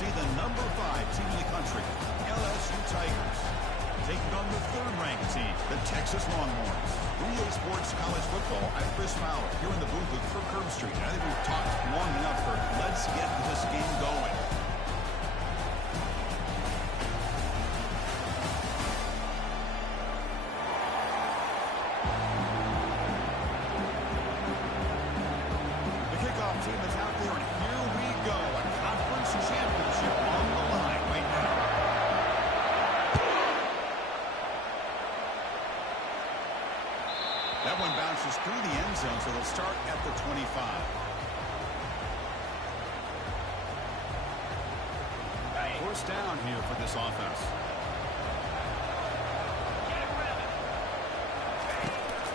see the number 5 team in the country, LSU Tigers, taking on the third-ranked team, the Texas Longhorns. From EA Sports College Football, I'm Chris Fowler, here in the booth with Kirk Herbstreit. I think we've talked long enough, Kirk. Let's get this game going. The kickoff team is out there, and here we go. A conference championship on the line right now. That one bounces through the end zone, so they'll start at the 25. First down here for this offense.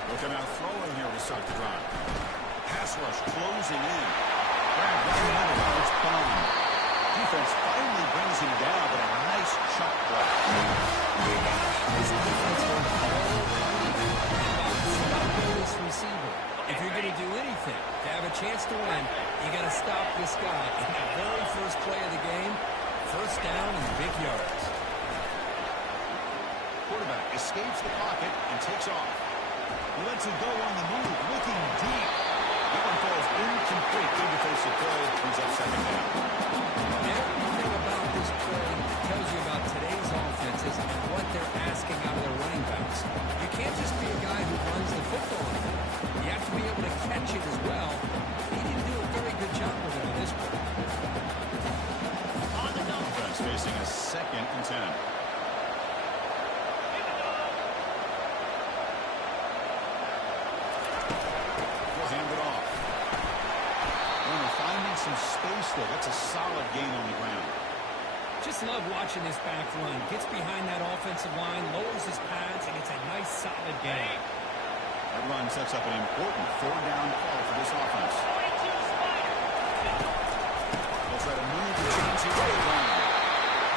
They'll come out throwing here to start the drive. Pass rush closing in. Grab right in the middle. It's Bond. Defense finally brings him down, but a nice chunk play. This defense went all stopping this receiver. If you're going to do anything to have a chance to win, you got to stop this guy. In the very first play of the game, first down and big yards. Quarterback escapes the pocket and takes off. He lets it go on the move, looking deep. That one falls incomplete. Good defensive play. Brings up second down. Everything about this play tells you about today's offenses and what they're asking out of their running backs. You can't just be a guy who runs the football. You have to be able to catch it as well. He didn't do a very good job with it on this play. On the defense facing a 2nd and 10. Some space there. That's a solid gain on the ground. Just love watching this back run. Gets behind that offensive line, lowers his pads, and it's a nice solid gain. That run sets up an important 4th-down call for this offense. They'll try to move the chains here to the ground.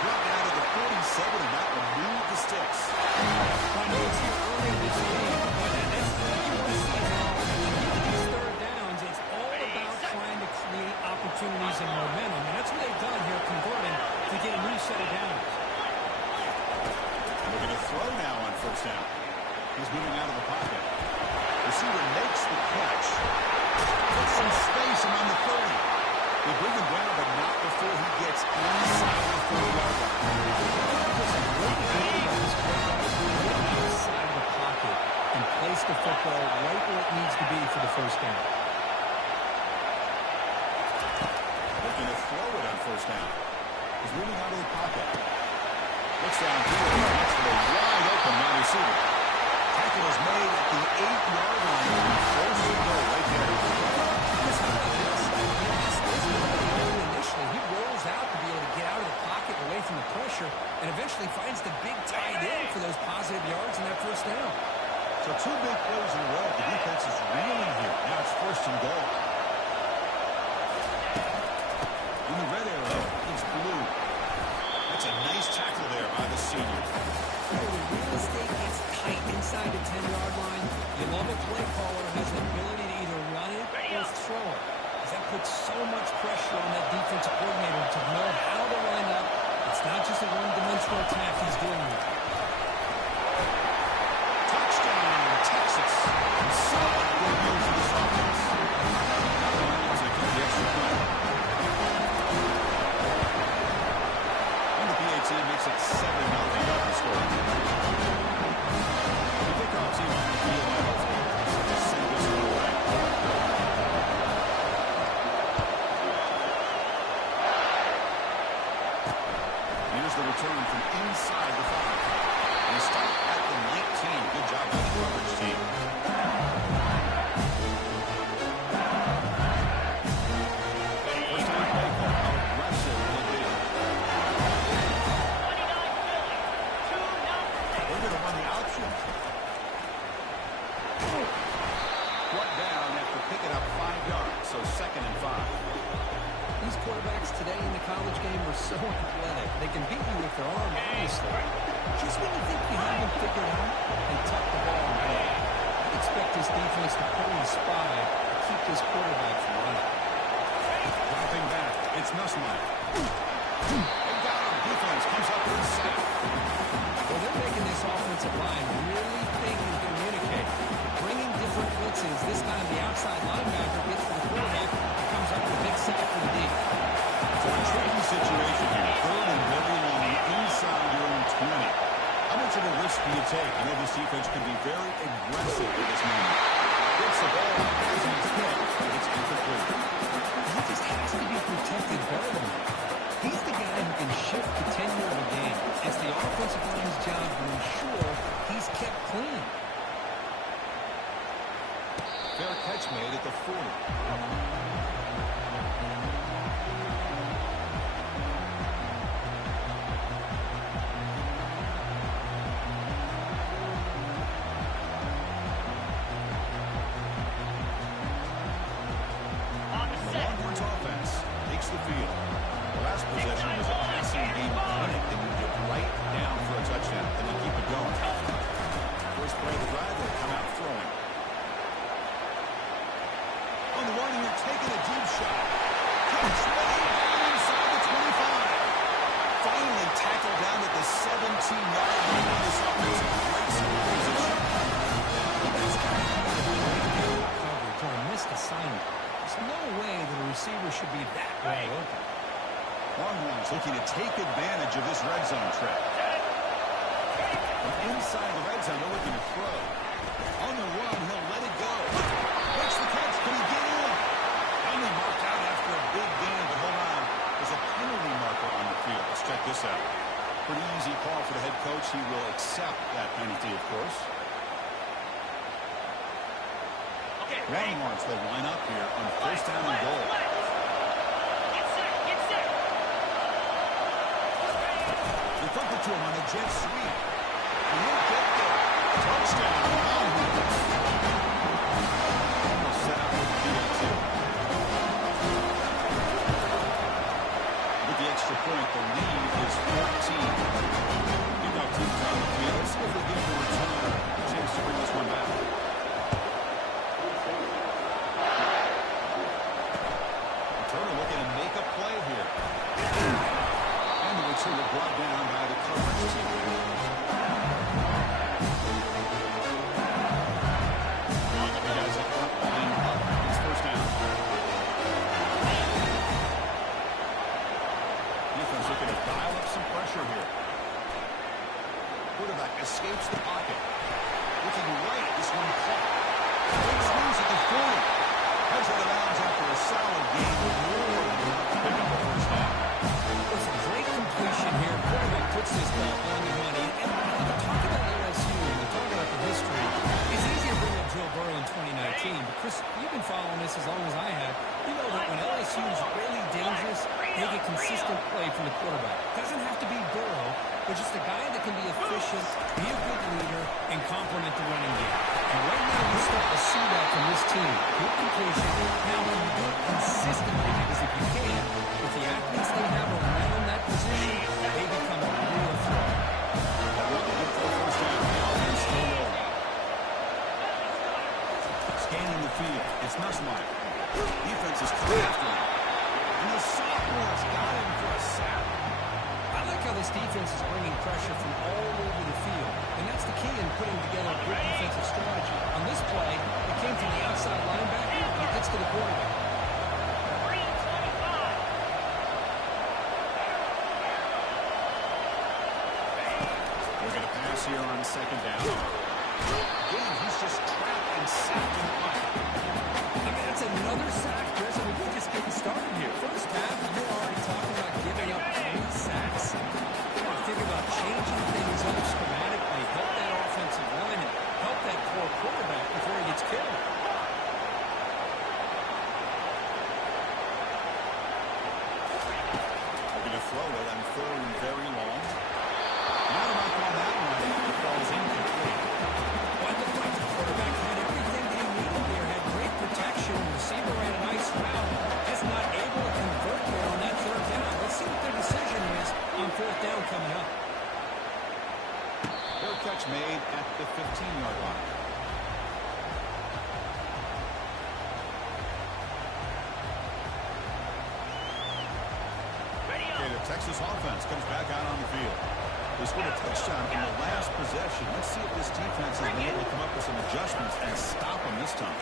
Brought down to the 47, and that will move the sticks. Finding it's here early in this game, but that's what you want to see as an offense. These third downs, it's all about trying to create opportunities and momentum, and that's what they've done here, converting to get a new set of downs. Looking to throw now on 1st down. He's moving out of the pocket. Receiver makes the catch. Puts some space around the 30. They bring him down, but not before he gets inside the 40-yard line. Inside the pocket and place the football right where it needs to be for the first down. Looking to throw it on 1st down. He's moving out of the pocket. Looks down here. That's for the wide open wide receiver. Tackle is made at the 8-yard line. First and goal right there. Initially, he rolls out to be able to get out of the pocket away from the pressure and eventually finds the big tight end for those positive yards in that first down. So 2 big plays in a row. The defense is reeling here. Now it's 1st and goal. In the red arrow, it's blue. That's a nice tackle there by the senior. The real estate gets tight inside the 10-yard line. You love a play caller who has the ability to either run it or throw it. Because that puts so much pressure on that defensive coordinator to know how to line up. It's not just a one-dimensional attack he's doing here. Touchdown, Texas. Solid good news for this offense. So they keep the extra point. And the PAT makes it 7-0 open score. The kickoff team on the field by Buffalo. Send this one away. Here's the return from inside the 5. They start at the 19. Good job by the coverage team. First time play call. How aggressive will it be? They're going to run the option. Brought down after picking up 5 yards, so 2nd and 5. These quarterbacks today in the college game are so athletic. They can beat you with their arm, obviously. Just when you think you have them figured out, they tuck the ball away. I expect this defense to pull in spy to keep this quarterback from running. Dropping back, it's Nussmeier. They got him. Defense comes up with a sack. Well, they're making this offensive line really think and communicate. Bringing different blitzes. This time the outside linebacker gets to the quarterback and comes up with a big sack for the D. So a tricky situation here. Third and very long inside your own 20. How much of a risk do you take? I know this defense could be very aggressive at this moment. Gets the ball as he's hit, but it's incomplete. He just has to be protected better than that. He's the guy who can shift the tenure of a game. It's the offensive line's job to ensure he's kept clean. Fair catch made at the 40. Longhorns offense takes the field. The last possession was a passing game clinic. They moved it right down for a touchdown, and they keep it going. First play of the drive, they'll come out throwing. On the run, you're taking a deep shot. Catch made down inside the 25. Finally tackled down at the 17-yard line on this offense. Great skill position. That's kind of great coverage or a missed assignment. There's no way that a receiver should be that wide open. Longhorns looking to take advantage of this red zone trap. From inside the red zone, they're looking to throw. On the run, he'll let it go. Makes the catch. Can he get in? Only marked out after a big gain, but hold on. There's a penalty marker on the field. Let's check this out. Pretty easy call for the head coach. He will accept that penalty, of course. Longhorns, they line up here on first down and goal. They flip it to him on the jet sweep. And he'll get there. Touchdown, Longhorns. Almost set up with the field, too. With the extra point, the lead is 14. You've got teams on the field. Let's see if they give the returner a chance to bring this one back. Brought down by the coverage team. The guys up front line up. It's first down. Defense looking to dial up some pressure here. Quarterback escapes the pocket. Looking right, this one caught. Big swings at the 40. Heads out of bounds after a solid game. More than enough to pick up the first down. It's a great completion here. Quarterback puts this ball on the money. And talk about LSU and talk about the history. It's easy to bring up Joe Burrow in 2019, but Chris, you've been following this as long as I have. You know that when LSU is really dangerous, they get consistent play from the quarterback. Doesn't have to be Burrow, but just a guy that can be efficient, be a good leader, and complement the running game. And right now you start to see that from this team. Good completion. Now when you do it consistently, because if you can, with the athletes they have around that position, they become a real threat. Scanning the field. It's Nussmeier. Defense is coming after him. And the sophomore's got him for a sack. I like how this defense is bringing pressure from all over the field. And that's the key in putting together a good defensive strategy. On this play, it came from the outside linebacker, and it gets to the quarterback. They're going to pass here on second down. Again, he's just trapped and sacked in the pocket. I mean, that's another sack, Chris. I mean, we're just getting started here. First half, you're already talking about giving up 3 sacks. You want to think about changing things up schematically, help that offensive line, and help that poor quarterback before he gets killed. Looking to throw it on third and very long. Not enough on that one. It falls incomplete. Well, it looked like Texas offense comes back out on the field. They scored a touchdown in the last possession. Let's see if this defense has been able to come up with some adjustments and stop them this time.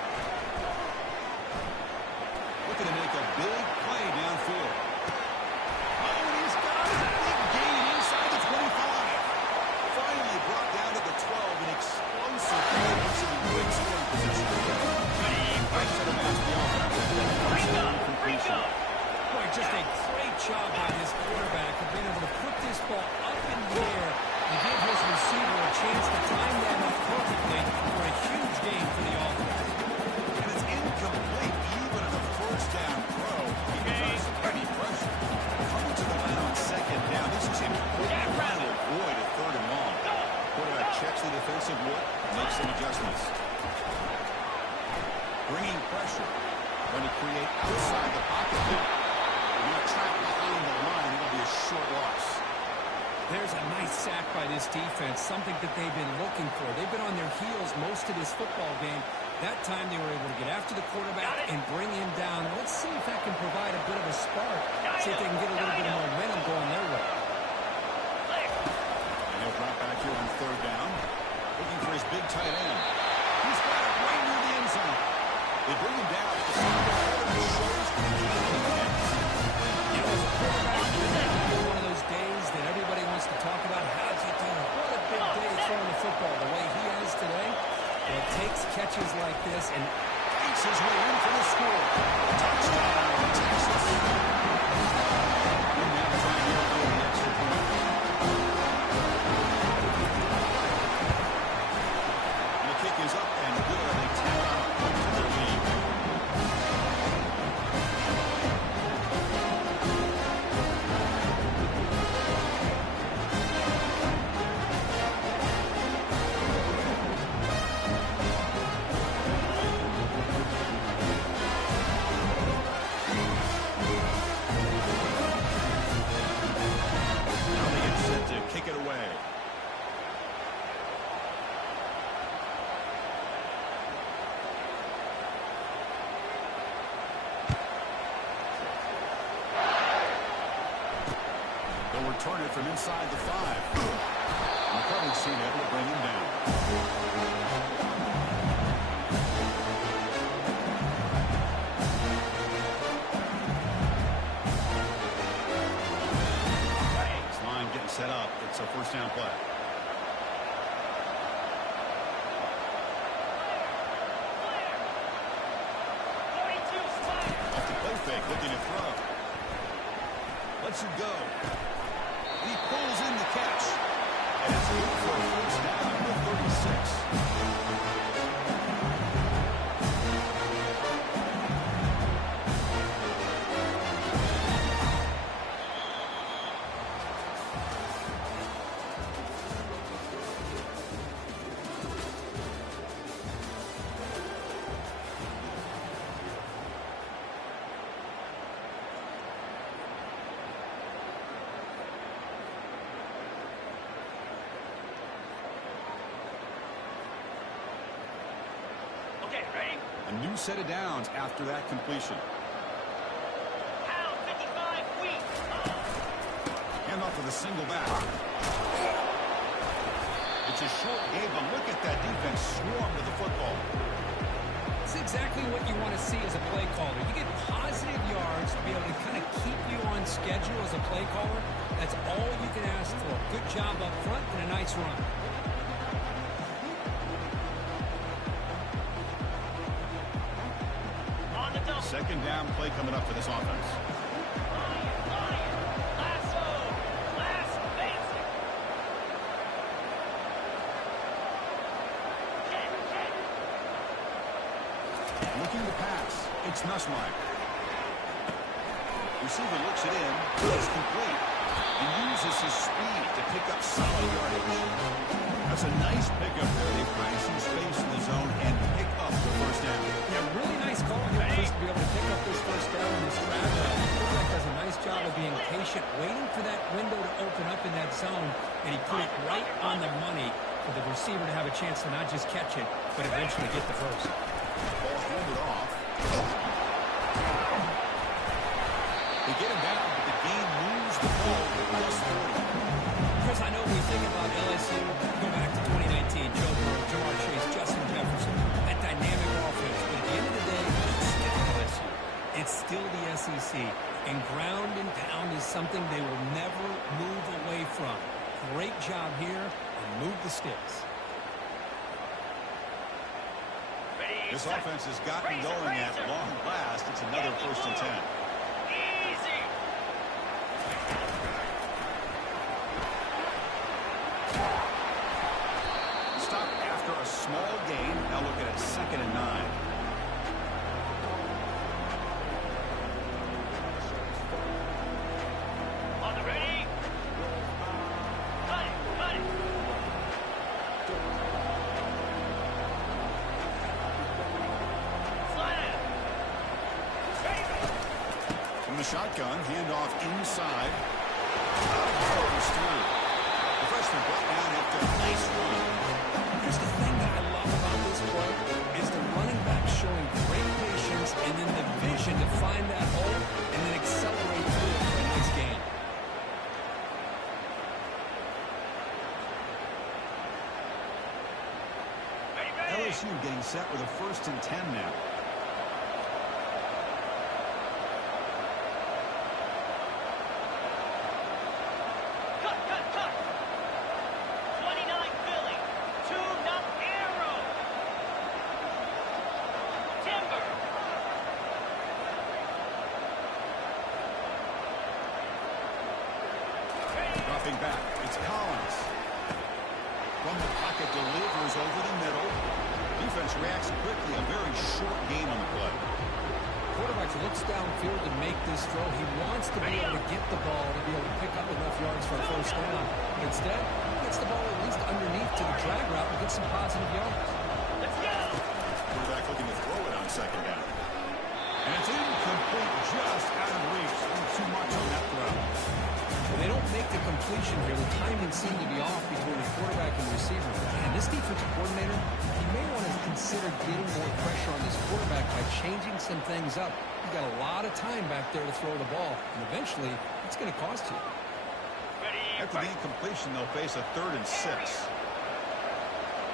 Looking to make a big play downfield. Oh, and he's got a big gain inside the 25. Finally brought down to the 12. An explosive play. This is a great scoring position. Right to the mass beyond completion. Boy, just a great job by this quarterback of being able to put this ball up in the air and give his receiver a chance to time that up perfectly for a huge gain for the offense. And it's incomplete even on the first down throw because of heavy pressure. Coming to the line on second down. This is him trying to avoid a third and long. Quarterback checks the defensive look, makes some adjustments. Bringing pressure. Going to create outside the pocket. They're going to trap behind the line. It'll be a short loss. There's a nice sack by this defense, something that they've been looking for. They've been on their heels most of this football game. That time they were able to get after the quarterback and bring him down. Let's see if that can provide a bit of a spark. See if they can get a little bit of momentum going their way. And he'll drop back here on third down. Looking for his big tight end. He's got it right near the end zone. They bring him down. The quarterback shows confidence. You know, as a quarterback, this is one of those days that everybody wants to talk about. How'd you do it? What a big day throwing the football the way he has today. Well, it takes catches like this and beats his way in for the score. Touchdown, Texas. And now trying to go the extra point. And the kick is up and good. They tack on a point to their lead. Kick it away. They'll return it from inside the 5. And the coverage team able to bring him down. Set up. It's a first down play. Off the play fake, looking to throw. Lets it go. He pulls in the catch. And it's good for a first down with 36. A new set of downs after that completion. Hand off with a single back. It's a short game, but look at that defense swarm to the football. It's exactly what you want to see as a play caller. You get positive yards to be able to kind of keep you on schedule as a play caller. That's all you can ask for. Good job up front and a nice run. Second down play coming up for this offense. Looking to pass. It's Nussmeier. Receiver looks it in. It's complete. And uses his speed to pick up solid yardage. That's a nice pickup there. They find some space in the zone and pick up the first down. Yeah, really nice call here, Chris, to be able to pick up this first down in this drive. Quarterback does a nice job of being patient, waiting for that window to open up in that zone, and he put it right on the money for the receiver to have a chance to not just catch it, but eventually get the first. Ball handed off. They get him down, but the game moves the ball to plus 40. Chris, I know when we think about LSU, go back to 2019, Joe Burrow, Jamar Chase, Justin Jefferson, that dynamic offense. But at the end of the day, it's still LSU. It's still the SEC. And ground and pound is something they will never move away from. Great job here, and move the sticks. This offense has gotten going at long last. It's another 1st and 10. Easy. Stop after a small gain. Now look at it, 2nd and 9. On the ready. Cut it, cut it. From the shotgun, handoff inside. Goes through. The freshman brought down after a nice run. Here's the thing that I love about this play is the running back showing great patience and then the vision to find that hole and then accelerate through it for a nice gain. LSU getting set with a 1st and 10 now. Cut, cut, cut. 29 Philly. 2-0 Arrow. Timber. Dropping back, it's Collins. From the pocket, delivers over the middle. Defense reacts quickly. A very short gain on the play. Quarterback looks downfield to make this throw. He wants to be able to get the ball to be able to pick up enough yards for a 1st down. But instead, he gets the ball at least underneath to the drag route and gets some positive yards. Let's go. Quarterback looking to throw it on 2nd down. And it's incomplete, just out of reach. Too much on that throw. When they don't make the completion here, the timing seemed to be off between the quarterback and the receiver. And this defensive coordinator, he may want to consider getting more pressure on this quarterback by changing some things up. You've got a lot of time back there to throw the ball, and eventually it's going to cost you. Ready. After the incompletion, they'll face a 3rd and 6. Here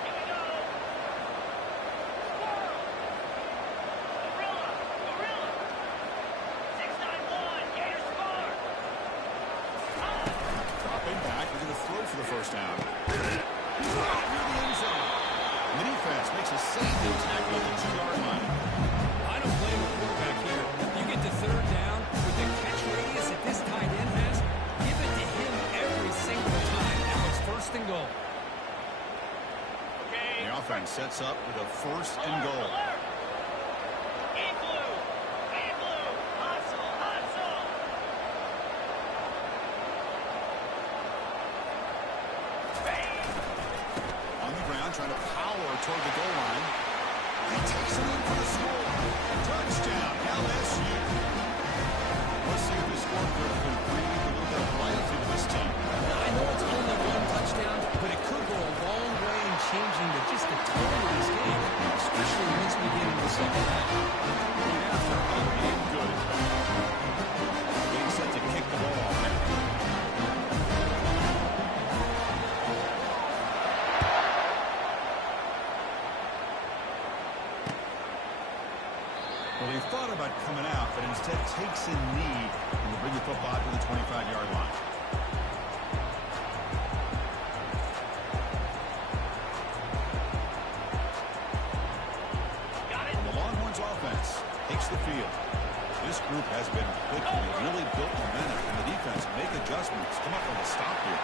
we go. Squirrel. Gorilla. Gorilla. 691. Gator Spar. Dropping back, we're going to throw for the 1st down. Near the end zone. And the defense makes a saving tackle at the 2-yard line. I don't blame the quarterback here. You get to 3rd down with the catch radius that this tight end has, give it to him every single time. Now it's 1st and goal. Okay. The offense sets up with a 1st and goal. Alert. Igloo. Igloo. Hustle. Hustle. On the ground, trying to power toward the goal line. He takes it in for the score. Touchdown, LSU. Let's see if this scoreboard can breathe a little bit of life into this team. Now, I know it's only 1 touchdown, but it could go a long way in changing just the tone of this game, especially once we get into the 2nd half. And good. Getting set to kick the ball off there. Well, he thought about coming out, but instead takes a knee and will bring the football to the 25-yard line. Got it. And the Longhorns offense takes the field. This group has been clicking. They've really built momentum, and the defense make adjustments. Come up with a stop here.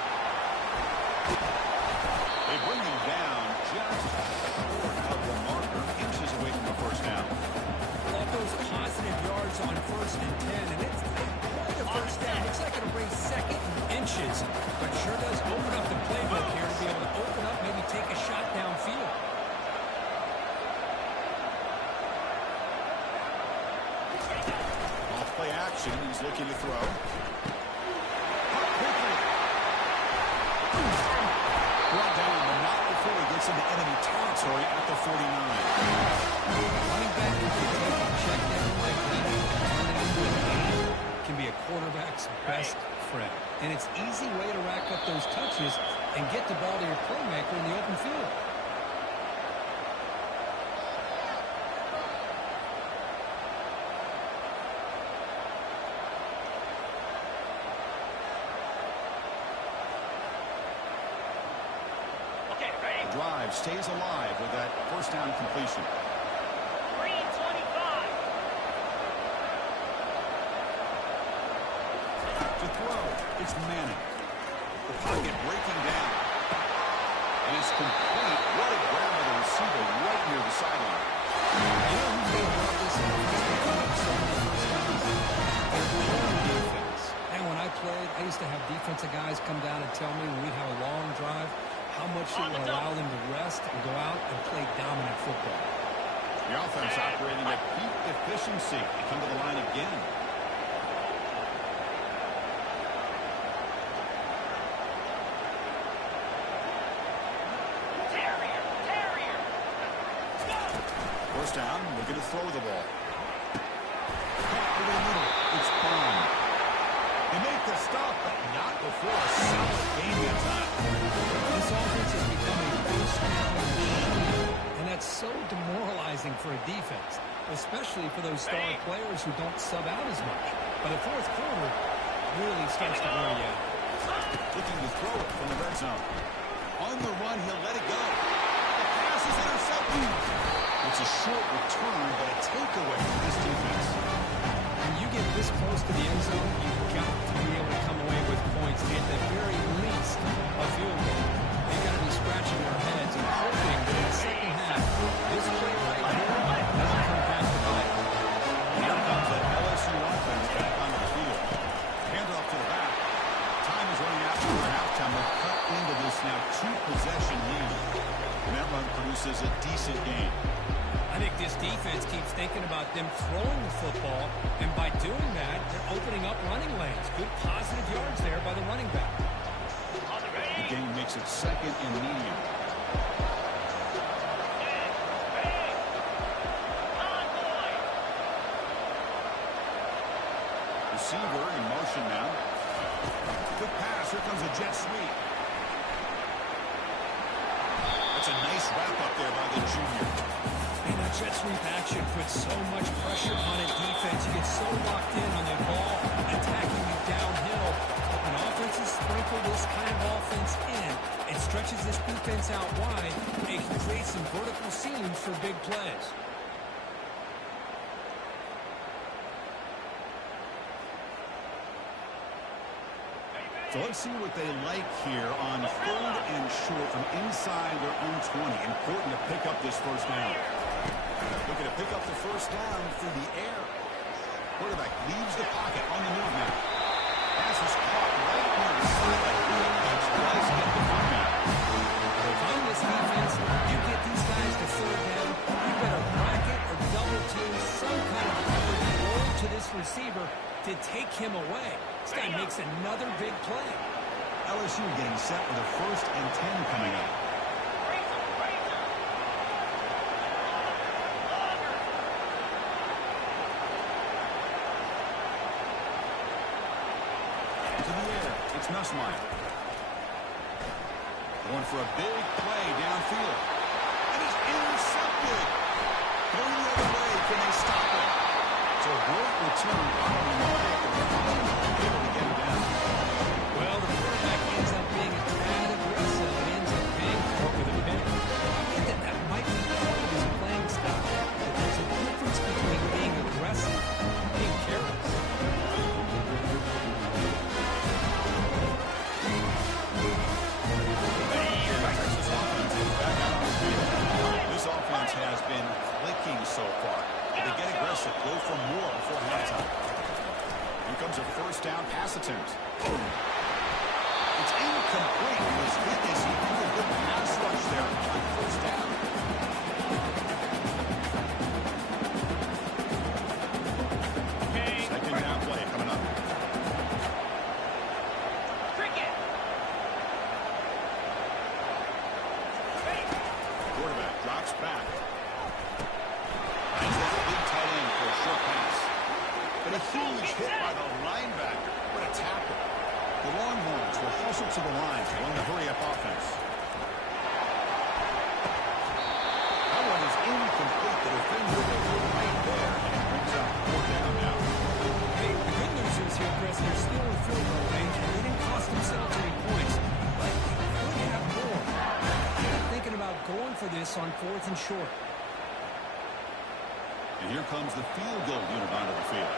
They bring him down just short of the marker, inches away from the 1st down. All those positive yards on 1st and 10, and it's the 1st down. Looks like it'll bring 2nd and inches, but sure does open up the playbook here to be able to open up, maybe take a shot downfield. Off play action, he's looking to throw. Caught quickly. Brought down, but not before he gets into enemy territory at the 49. Running back who can take a check down like that, turn it into a gain, can be a those touches and get the ball to your playmaker in the open field. Okay, ready? The drive stays alive with that first down completion. Green 25. To throw, it's Manning. The pocket breaking down. And it's complete. What a grab by the receiver right near the sideline. You know who's going to love this offense? Defense. And when I played, I used to have defensive guys come down and tell me when we'd have a long drive how much it would allow them to rest and go out and play dominant football. The offense operating at peak efficiency. They come to the line again. Terrier. First down, looking to throw the ball. Caught over the middle. It's Bond. They make the stop, but not before a solid gain that time. This offense has become a first-down machine, and that's so demoralizing for a defense, especially for those star players who don't sub out as much. By the fourth quarter, it really starts to wear you out. Looking to throw it from the red zone. On the run, he'll let it go. The pass is intercepted. It's a short return, but a takeaway for this defense. When you get this close to the end zone, you've got to be able to come away with points, at the very least a field goal. They've got to be scratching their heads and hoping that in the second half, this play right here doesn't come back to bite. Here comes that LSU offense back onto the field. Handoff to the back. Time is running out for halftime. We'll cut into this now two-possession lead. And that run produces a decent gain. I think this defense keeps thinking about them throwing the football, and by doing that, they're opening up running lanes. Good positive yards there by the running back. On the The ready. game makes it second and medium. Convoy. Receiver in motion now. Quick pass. Here comes a jet sweep. That's a nice wrap up there by the junior. And that jet sweep action puts so much pressure on a defense. You get so locked in on the ball, attacking you downhill. When offenses sprinkle this kind of offense in, it stretches this defense out wide, and it can create some vertical seams for big plays. So let's see what they like here on third and short from inside their own 20. Important to pick up this first down. Looking to pick up the first down through the air. Quarterback leaves the pocket on the move now. Pass is caught right near the sideline. Does get the footman. If I'm this defense, you get these guys to third down, you better bracket or double team some kind of coverage roll to this receiver to take him away. This guy makes another big play. LSU getting set with a first and 10 coming up. To the air, it's Nussmeier. Going for a big play downfield. And it's intercepted. Going the other way, can they stop it? So a great return following the pick. Able to get it down. Well, the quarterback ends up being a tad aggressive and ends up paying for it with a pick. I think that might be part of his playing style. But there's a difference between being aggressive and being careless. This offense has been clicking so far. If they get aggressive, go for more before halftime. Here comes a first down pass attempt. It's incomplete. It was hit. They see a good pass rush there on first down. Second down play coming up. Cricket. Quarterback drops back. Finds that big tight end for a short pass. But a huge hit by the linebacker. What a tackle. The Longhorns will hustle to the line to run the hurry-up offense. That one is incomplete. The defender was right there, and it brings up 4th down now. Hey, the good news is here, Chris, they're still in field goal range, and they didn't cost themselves any points, but they could have more. They're thinking about going for this on 4th and short. And here comes the field goal unit onto the field.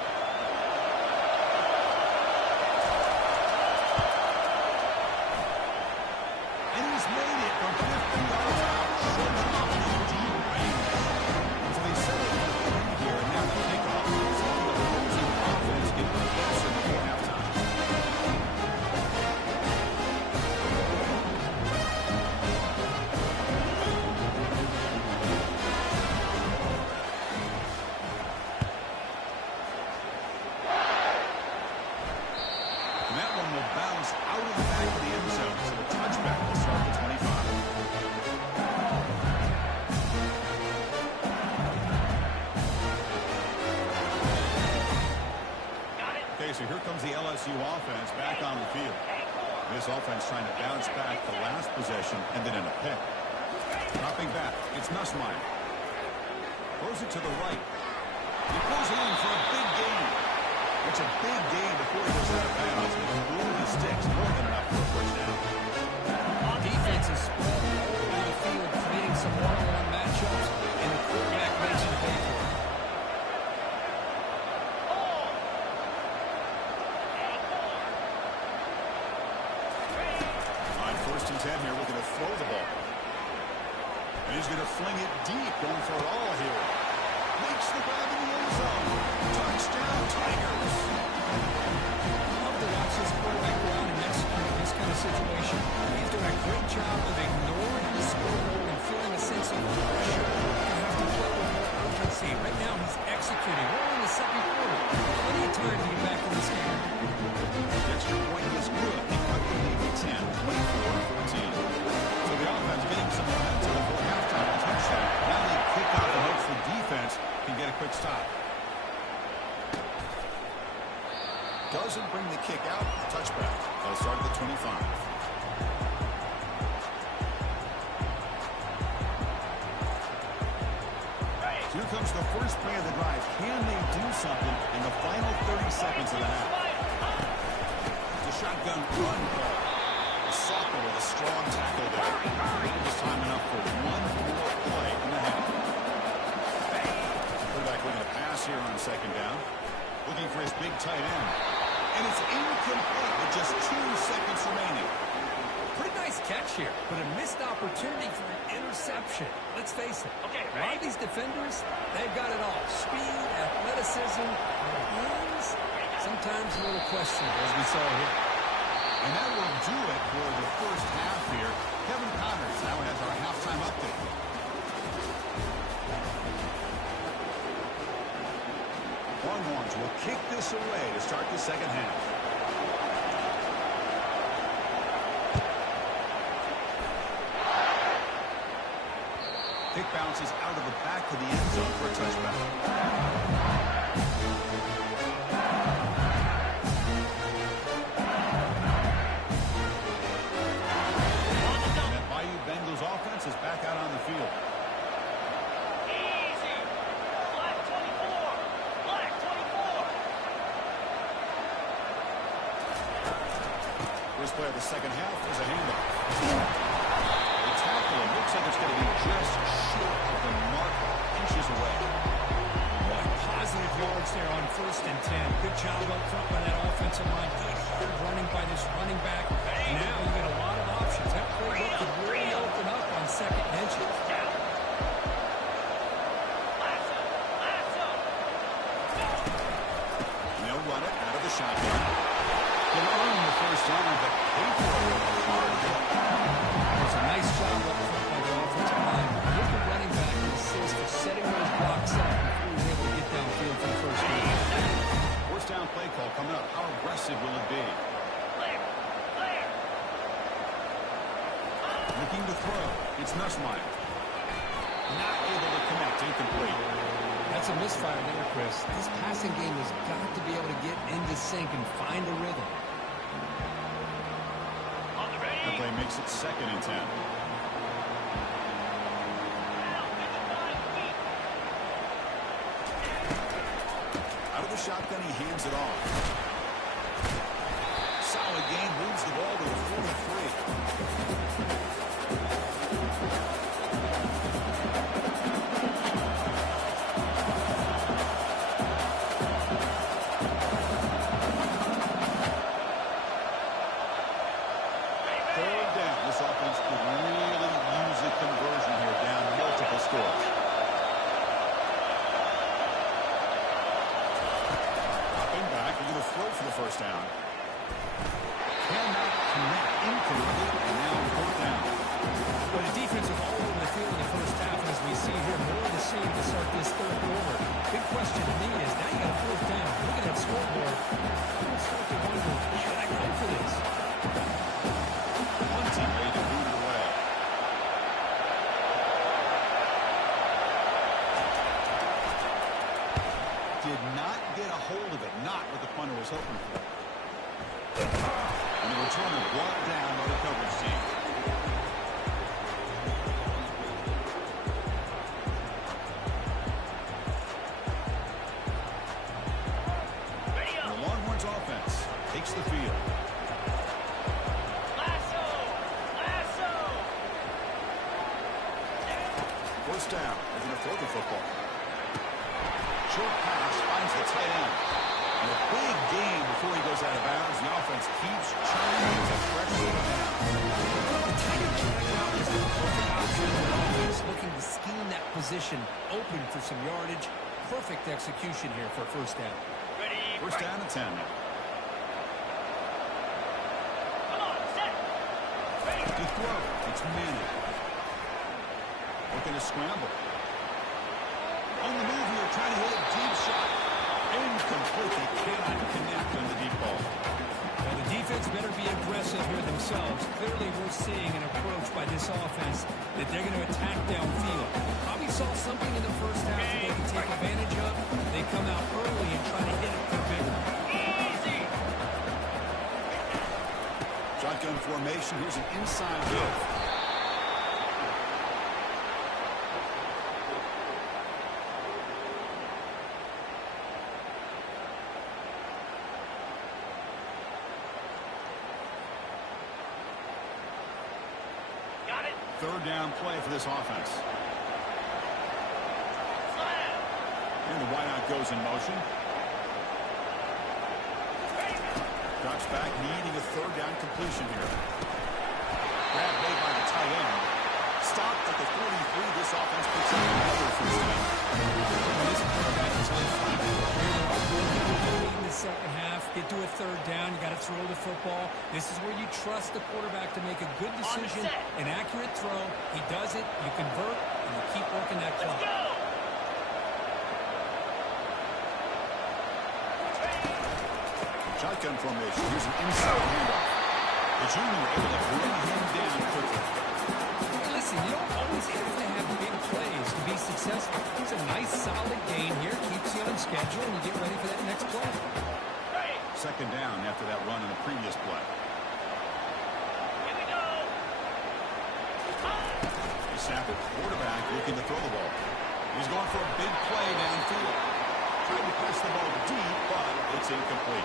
And he's made it from 50 yards out. Shows off his deep range. So they settle on the lead here, and now the kickoff. So the opposing offense getting closer before halftime. And that one will bounce out of the back of the end zone. So the touchback will start at 25. Okay, so here comes the LSU offense back on the field. This offense trying to bounce back the last possession and then in a pick. Dropping back, it's Nussmeier. Throws it to the right. He pulls it in for a big gain. It's a big gain before he goes out of bounds. He blew his sticks more than enough for a first down. Defense is spread all over the field, creating some one-on-one matchups, and the quarterback makes you pay for it. On 1st and 10 here, we're going to throw the ball. And he's going to fling it deep, going for it all here. Makes the grab in the end zone. Touchdown, Tigers. Love to watch this quarterback go out and execute in this kind of situation. He's doing a great job of ignoring the scoreboard and feeling a sense of pressure to have to play with more urgency. Right now, he's executing. We're in the second quarter. Plenty of time to get back in this game. The extra point is good. They cut the lead to 10, 24-14. So the offense getting some momentum before halftime. Touchdown. Now they kick off and hopes the defense can get a quick stop. Doesn't bring the kick out. Touchback. They'll start at the 25. Here comes the first play of the drive. Can they do something in the final 30 seconds of the half? The shotgun run call. Soccer with a strong tackle there. Just time enough for one more play in the half. Quarterback looking to pass here on 2nd down. Looking for his big tight end. And it's incomplete with just 2 seconds remaining. Pretty nice catch here, but a missed opportunity for an interception. Let's face it, a lot of these defenders, they've got it all. Speed, athleticism, wins, sometimes a little questionable, as we saw here. And that will do it for the first half here. Kevin Connors now has our halftime update. Longhorns will kick this away to start the second half. Kick bounces out of the back of the end zone for a touchback. And that Bayou Bengals offense is back out on the field. Easy. Black 24. Black 24. First play of the second half is a handoff. The tackle looks like it's going to be just short of the mark, inches away. What positive yards there on 1st and 10. Good job up front by that offensive line. Good hard running by this running back. Now you get a lot of options. That playbook could really open up on 2nd and inches. They'll run it out of the shotgun. They'll earn the first down, but pay for it with a hard hit. It's a nice job up front by the offensive line. Give the running back an assist for setting those blocks up before he's able to get downfield for the first down. First down play call coming up. How aggressive will it be? Looking to throw. It's Nussmeier. Not able to connect. Incomplete. That's a misfire there, Chris. This passing game has got to be able to get into sync and find a rhythm. play makes it 2nd and 10. Out of the shotgun, he hands it off. Solid game, moves the ball to the 43. First down. Cannot connect, incomplete, and now 4th down. Well, the defense was all over the field in the first half, and as we see here, more of the same to start this 3rd quarter. Big question to me is, now you got a 4th down. Look at that scoreboard. You start to wonder, should I go for this? One team ready to boot it away. Did not get a hold of it, not what the punter was hoping for. And the returner brought down by the coverage team. And the Longhorns offense takes the field. Lasso! Lasso! First down, they're going to throw the football. Short pass finds the tight end. And a big gain before he goes out of bounds. The offense keeps churning to pressure him down. The tight end drag route is the perfect option for the offense, looking to scheme that position open for some yardage. Perfect execution here for 1st down. Ready, First down and 10. come on, set! Ready, To throw, it's Manning. Looking to scramble. On the move here, trying to hit a deep shot. Incomplete. They cannot connect on the deep ball. Well, the defense better be aggressive here themselves. Clearly, we're seeing an approach by this offense that they're going to attack downfield. Probably saw something in the first half that they can take advantage of. They come out early and try to hit it for bigger. easy! Shotgun formation. Here's an inside look. Got it! 3rd down play for this offense. Slam! And the wideout goes in motion. Drops back, needing a 3rd down completion here. Grab made by the tight end. Stopped at the 43. This offense picks up another first down. This quarterback is on fire. In the second half, get to a 3rd down. You got to throw the football. This is where you trust the quarterback to make a good decision, an accurate throw. He does it, you convert, and you keep working that clock. Go! Shotgun formation. Here's an inside handoff. The junior able to bring him down quickly. Hey, listen, you don't always have to have big plays to be successful. It's a nice, solid gain here. Keeps you on schedule, and you get ready for that next play. Ready! 2nd down after that run in the previous play. Here we go! They snap it. Quarterback looking to throw the ball. He's going for a big play downfield. Trying to press the ball deep, but it's incomplete.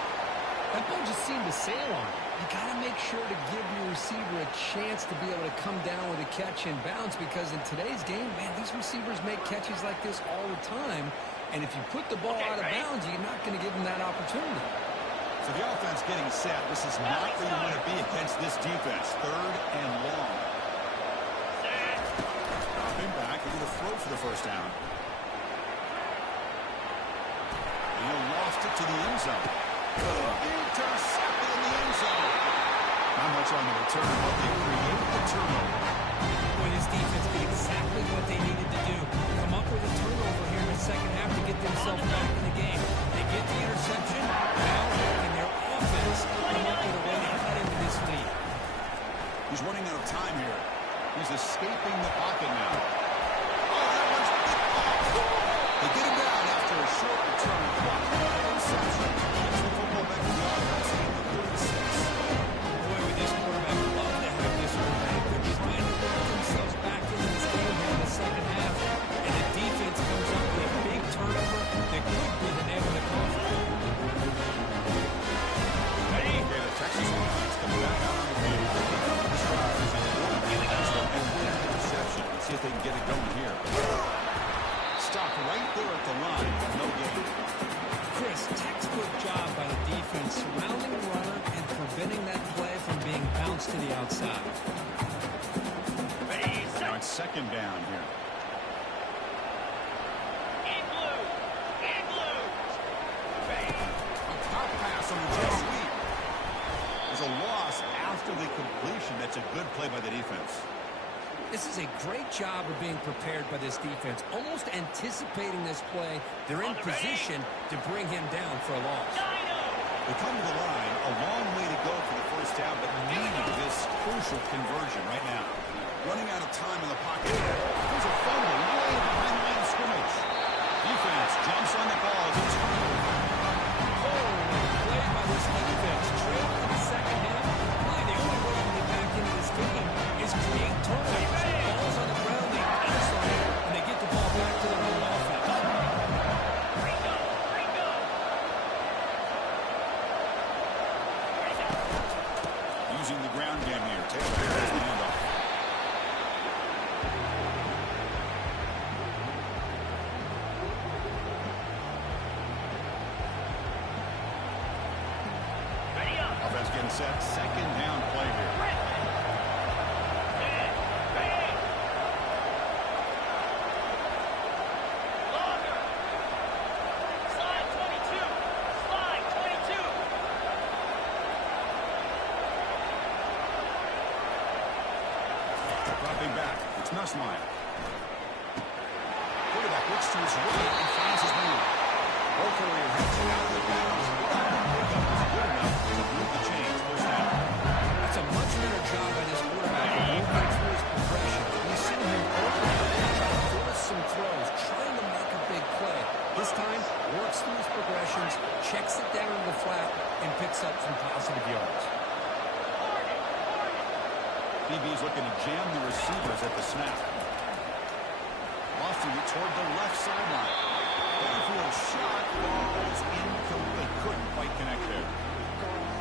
That ball just seemed to sail on him. You got to make sure to give your receiver a chance to be able to come down with a catch and bounce, because in today's game, man, these receivers make catches like this all the time. And if you put the ball out of bounds, you're not going to give them that opportunity. So the offense getting set. This is not where you want to be against this defense. 3rd and long. Set! Dropping back into the throw for the first down. And he lost it to the end zone. Intercepted in the end zone. Not much on the return, but they create the turnover. Boy, this defense did exactly what they needed to do. Come up with a turnover here in the second half to get themselves back in the game. They get the interception. Now, can their offense come up with a way to cut into this lead? He's running out of time here. He's escaping the pocket now. Oh, that one's picked off. They get him down after a short return. Interception. Gets the football back to the offense. 36. Boy, would this quarterback love to have this stopped right there at the line. No gain. Chris, textbook job by the defense surrounding the runner and preventing that play from being bounced to the outside. Now it's second down here. A pop pass on the jet sweep. There's a loss after the completion. That's a good play by the defense. This is a great job of being prepared by this defense, almost anticipating this play. They're in position to bring him down for a loss. They come to the line, a long way to go for the first down, but needing this crucial conversion right now. Running out of time in the pocket. There's a fumble way behind the line of scrimmage. Defense jumps on the ball as it's Play by this defense. Trail in the second half. The only way to get back into this game is create turnovers. Ball's on the ground, they pass on it, and they get the ball back to their own offense. using the ground game here. Taylor has the handoff. Offense getting set. Second down play here. Dropping back. It's Nussmeier. Quarterback looks to his right and finds his man. Both earlier heads out of the bounds. Pickup is good enough to move the chains. First down. That's a much better job by this quarterback. Moving through his progression. We've seen him open up and try to force some throws, trying to make a big play. This time, works through his progressions, checks it down to the flat, and picks up some positive yards. DB's looking to jam the receivers at the snap. Lofting it toward the left sideline. Downfield shot was incomplete. Couldn't quite connect there.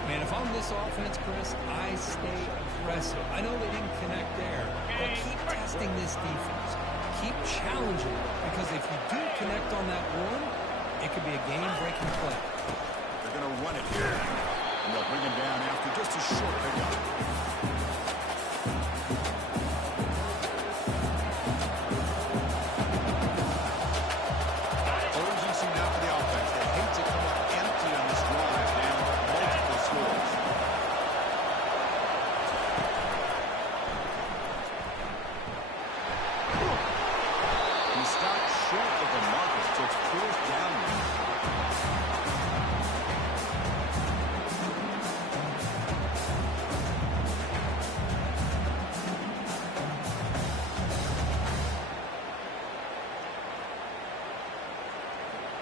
Man, if I'm this offense, Chris, I stay aggressive. I know they didn't connect there, but keep testing this defense. Keep challenging, because if you do connect on that one, it could be a game-breaking play. They're going to run it here. And they'll bring him down after just a short pickup. Urgency now for the offense. They hate to come up empty on this drive down multiple scores. He stopped short of the marker, so it's fourth down.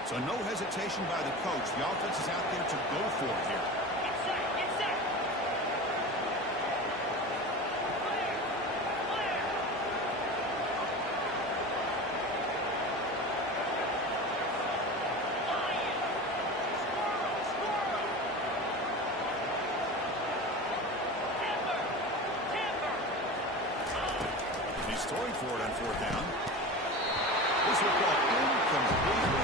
So no hesitation by the coach. The offense is out there to go for it here. He's throwing for it on fourth down. This will call incomplete.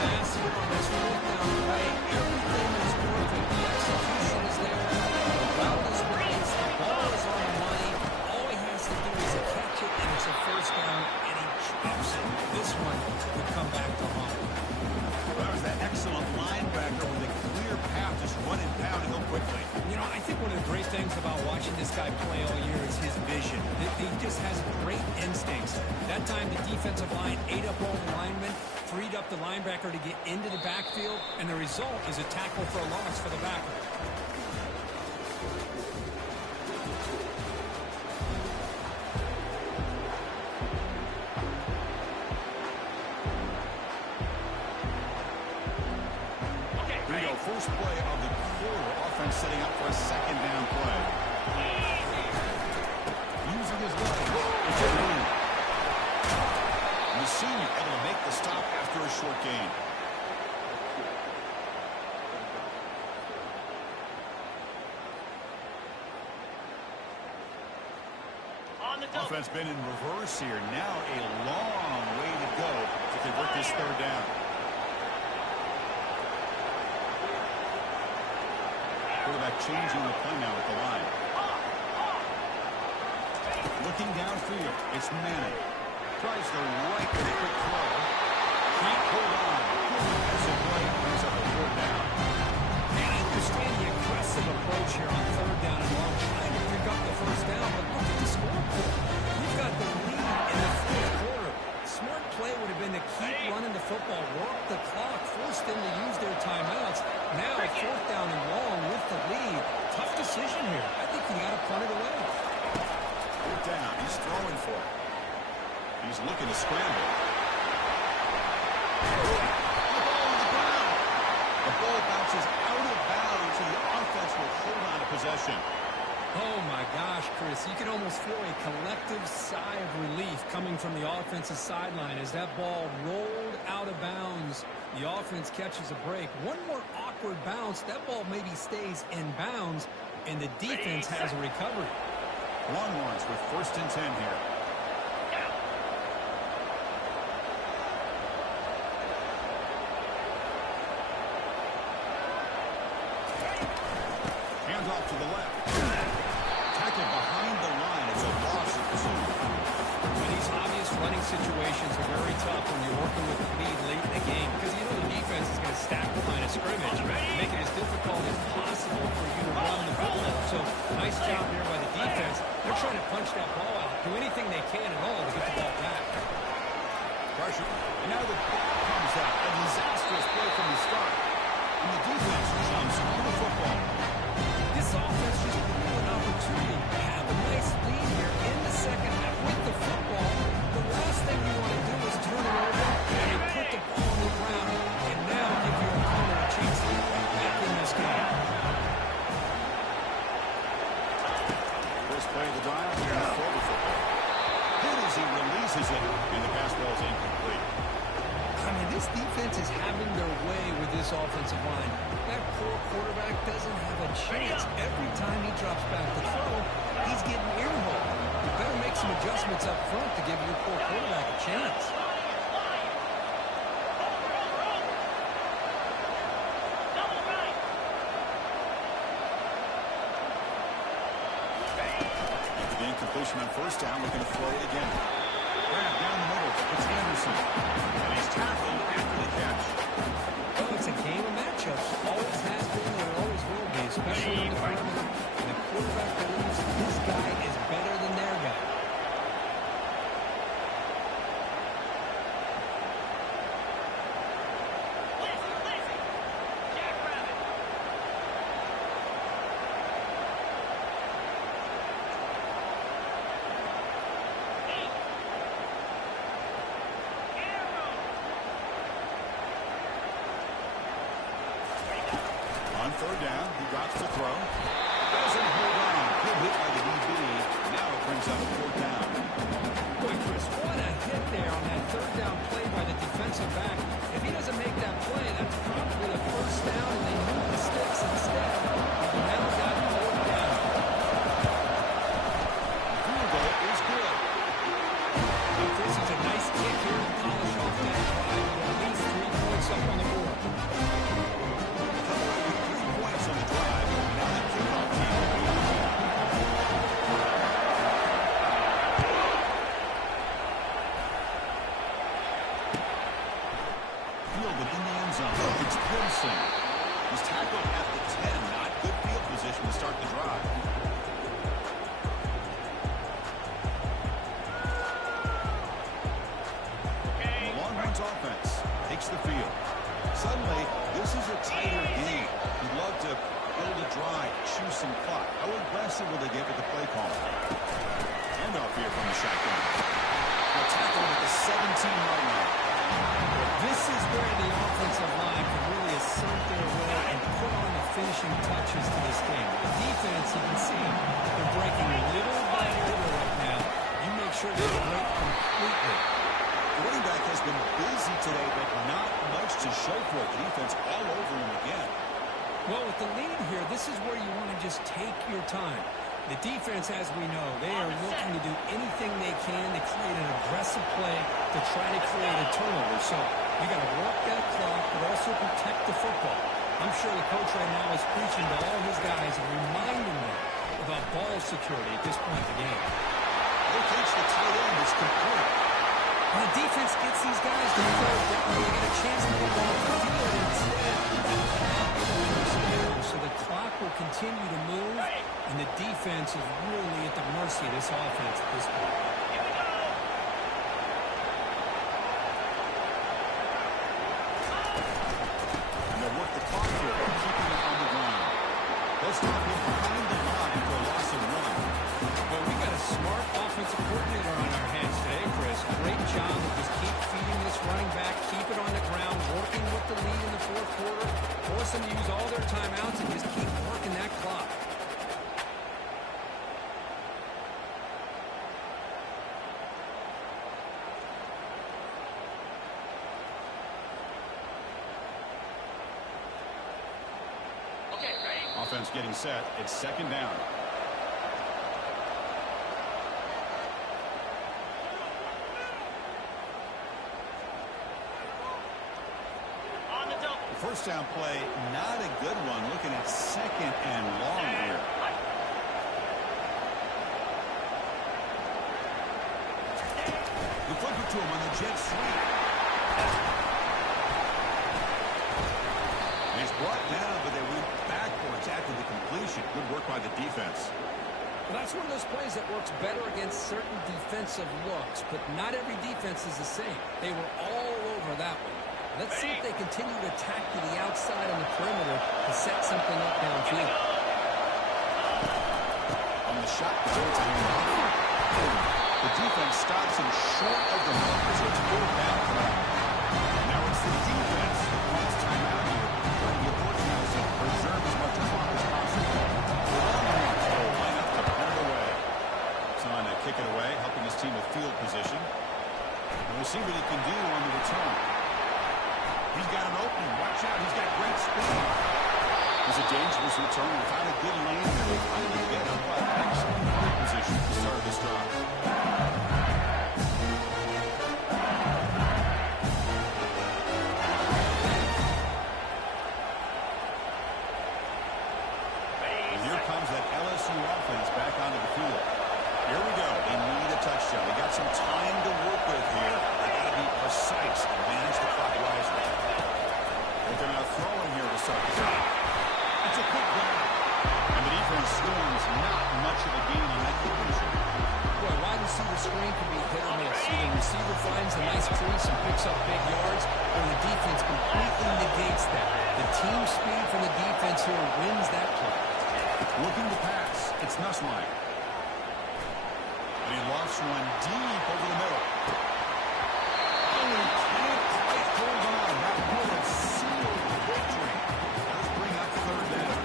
Pass here on this fourth down play. Everything is working. The execution is there. The route is right. The ball is on the money. All he has to do is catch it, and it's a first down, and he drops it. This one would come back to haunt. That was that excellent linebacker with a clear path, just running downhill quickly. You know, I think one of the great things about watching this guy play all year is his vision. He just has great instincts. That time, the defensive line ate up all the linemen, freed up the linebacker to get into the backfield, and the result is a tackle for a loss for the backer. Here we go, first play of the quarter. Offense setting up for a second down play. Using his legs. It's a move. Messina able to make the stop after a short gain. Offense been in reverse here. Now a long way to go to convert this third down. Quarterback changing the play now at the line. Looking downfield. It's Manning. Tries the right with a quick throw. Can't hold on. Good defensive play. Brings up a fourth down. And I understand the aggressive approach here on third down and long, trying to pick up the first down, but look at the scoreboard. You've got the lead in the fourth quarter. Smart play would have been to keep running the football, work the clock, force them to use their timeouts. Now fourth down and long with the lead. Tough decision here. I think you got to punt it away. Fourth down. He's throwing for it. He's looking to scramble. The ball on the ground. The ball bounces out of bounds, and the offense will hold on to possession. Oh, my gosh, Chris. You can almost feel a collective sigh of relief coming from the offensive sideline as that ball rolled out of bounds. The offense catches a break. One more awkward bounce. That ball maybe stays in bounds, and the defense has a recovery. Longhorns with 1st and 10 here. Hands off to the left. Tackled behind the line. It's a loss of 2. And these obvious running situations are very tough when you're working with the lead late in the game because you know the defense is going to stack the line of scrimmage, make it as difficult as possible for you to run the football. So nice job here by the defense. They're trying to punch that ball out, do anything they can at all to get the ball back. Pressure. And now the ball comes out. A disastrous play from the start. And the defense jumps on the football. This offense just blew an opportunity to have a nice lead here in the second half with the football. The last thing you want to do is turn it over and put the ball on the ground and now give your opponent a chance to get right back in this game. First play of the drive. Throw the football. Hit as he releases it, and the pass ball is incomplete. I mean, this defense is having their way with this offensive line. That poor quarterback doesn't have a chance. Every time he drops back to throw, he's getting earmarked. You better make some adjustments up front to give your poor quarterback a chance. The incompletion on first down, looking to throw it again. Grab down the middle. It's Anderson. And he's tackled after the catch. Well, it's a game of matchups. Always has been and it always will be, especially on the perimeter. And the quarterback believes his guy is better than their guy. On third down, he drops the throw. Doesn't hold on. Good hit by the DB. Now it brings up fourth down. Boy, Chris, what a hit there on that third down play by the defensive back. If he doesn't make that play, that's probably a first down, and they move the sticks instead. He now got fourth down. Field goal is good. Now, Chris, it's a nice kick here to polish off that drive with at least 3 points up on the board. On the drive. Now the kickoff team will be on the ball. Fielded in the end zone. It's Wilson. He's tackled at the 10. Not good field position to start the drive. The Longhorns offense takes the field. Suddenly, this is a tighter game. You'd love to build a drive, choose some clock. How aggressive will they get with the play call? Handoff here from the shotgun. A tackle at the 17-yard line. This is where the offensive line can really assert their will and put on the finishing touches to this game. The defense, you can see, they're breaking little by little right now. You make sure they break completely. The running back has been busy today, but not much to show for it. The defense all over him again. Well, with the lead here, this is where you want to just take your time. The defense, as we know, they are looking to do anything they can to create an aggressive play to try to create a turnover. So you got to work that clock, but also protect the football. I'm sure the coach right now is preaching to all his guys and reminding them about ball security at this point in the game. He thinks the tight end is complete. When the defense gets these guys to third down, they get a chance to get off the field instead. So the clock will continue to move, and the defense is really at the mercy of this offense at this point. And they'll work the clock here by keeping it on the ground. They'll stop him behind the line for a loss of 1. Well, we got a smart offensive coordinator on our hands today, Chris. Great job of just keep feeding this running back, keep it on the ground, working with the lead in the fourth quarter, force them to use all their timeouts, and just keep working that clock. Okay, ready? Offense getting set. It's second down. On the double. First down play, not a good one. Looking at second and long here. The flip it to him on the jet sweep. And he's brought down, but they went backwards after the completion. Good work by the defense. Well, that's one of those plays that works better against certain defensive looks, but not every defense is the same. They were all over that one. Let's see if they continue to attack to the outside on the perimeter to set something up downfield. On the shot, goes to him. The defense stops him short of the marker, so it's fourth down. Now it's the defense who wants timeout here, trying to get organized and preserve as much clock as possible. The Longhorns will line up to punt it away. Trying to kick it away, helping his team with field position. And we'll see what he can do on the return. He's got an opening. Watch out. He's got great speed. It's a dangerous return. Without a good lane here, they finally get up by excellent field position at the start of this drive. And here comes that LSU offense back onto the field. Here we go. They need a touchdown. They got some time to work with here. They got to be precise and manage the clock wisely. But they're not throwing here to start the drive. It's a quick grab. And the defense storms not much of a gain on that completion. Boy, wide receiver screen can be hit or miss. Either the receiver finds a nice crease and picks up big yards, or the defense completely negates that. The team speed from the defense here wins that play. Looking to pass. It's Nussmeier. And he lost one deep over the middle. Oh, he can't quite hold on. That would have sealed the victory. Let's bring up third down.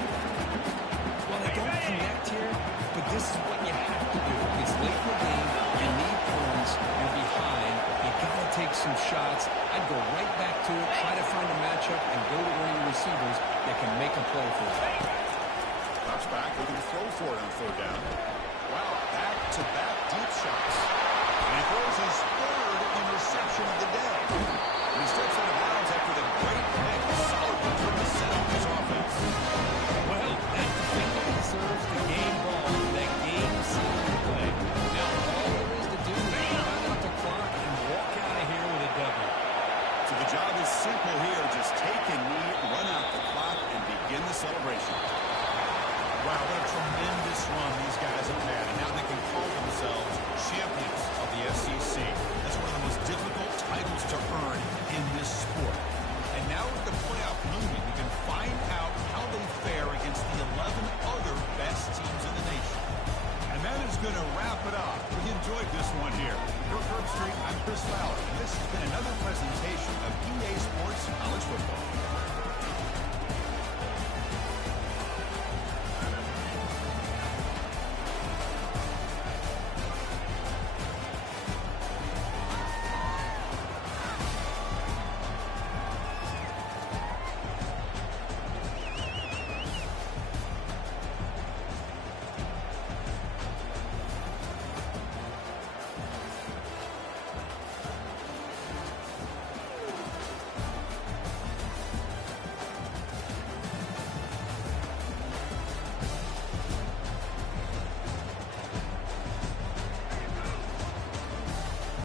Well, they don't connect here, but this is what you have to do. It's late in the game. You need points. You're behind. You got to take some shots. I'd go right back to it, try to find a matchup, and go to one of your receivers that can make a play for you. Drops back, looking to throw for it on third down. Wow, back-to-back deep shots. And he throws his third interception of the day. And he steps out of bounds after the great pick. Solid return to set up his offense. Well, that defender deserves the game ball, that game-sealing play. Now, all there is to do is run out the clock and walk out of here with a W. So the job is simple here. Just take a knee, run out the clock, and begin the celebration. Wow, what a tremendous run these guys have had. And now they can call themselves champions of the SEC. That's one of the most difficult titles to earn in this sport. And now with the playoff looming, we can find out how they fare against the 11 other best teams in the nation. And that is going to wrap it up. We enjoyed this one here. For Curb Street, I'm Chris Fowler. And this has been another presentation of EA Sports College Football.